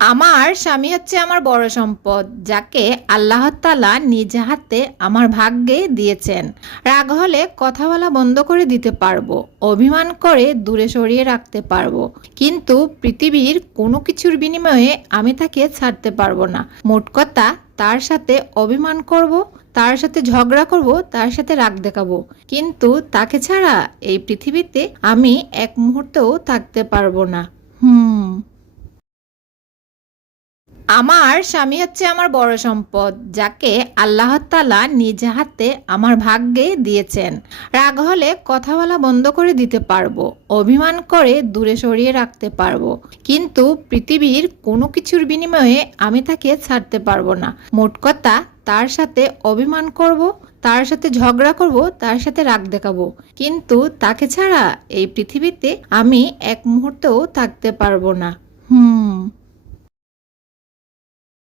আমার স্বামী হচ্ছে আমার বড় সম্পদ, যাকে আল্লাহ তাআলা নিজ হাতে আমার ভাগ্যে দিয়েছেন। রাগ হলে কথা বলা বন্ধ করে দিতে পারবো, অভিমান করে দূরে সরিয়ে রাখতে পারবো, কিন্তু পৃথিবীর কোনো কিছুর বিনিময়ে আমি তাকে ছাড়তে পারবো না। মোট কথা, তার সাথে অভিমান করব, তার সাথে ঝগড়া করব, তার সাথে রাগ দেখাবো, কিন্তু তাকে ছাড়া এই পৃথিবীতে আমি এক মুহূর্তও থাকতে পারবো না। হুম। আমার স্বামী হচ্ছে আমার বড় সম্পদ, যাকে আল্লাহ তাআলা নিজ হাতে আমার ভাগ্যে দিয়েছেন। রাগ হলে কথা বলা বন্ধ করে দিতে পারবো, অভিমান করে দূরে সরিয়ে রাখতে পারবো, কিন্তু পৃথিবীর কোনো কিছুর বিনিময়ে আমি তাকে ছাড়তে পারবো না। মোট কথা, তার সাথে অভিমান করব, তার সাথে ঝগড়া করব, তার সাথে রাগ দেখাবো, কিন্তু তাকে ছাড়া এই পৃথিবীতে আমি এক মুহূর্তও থাকতে পারবো না। হুম।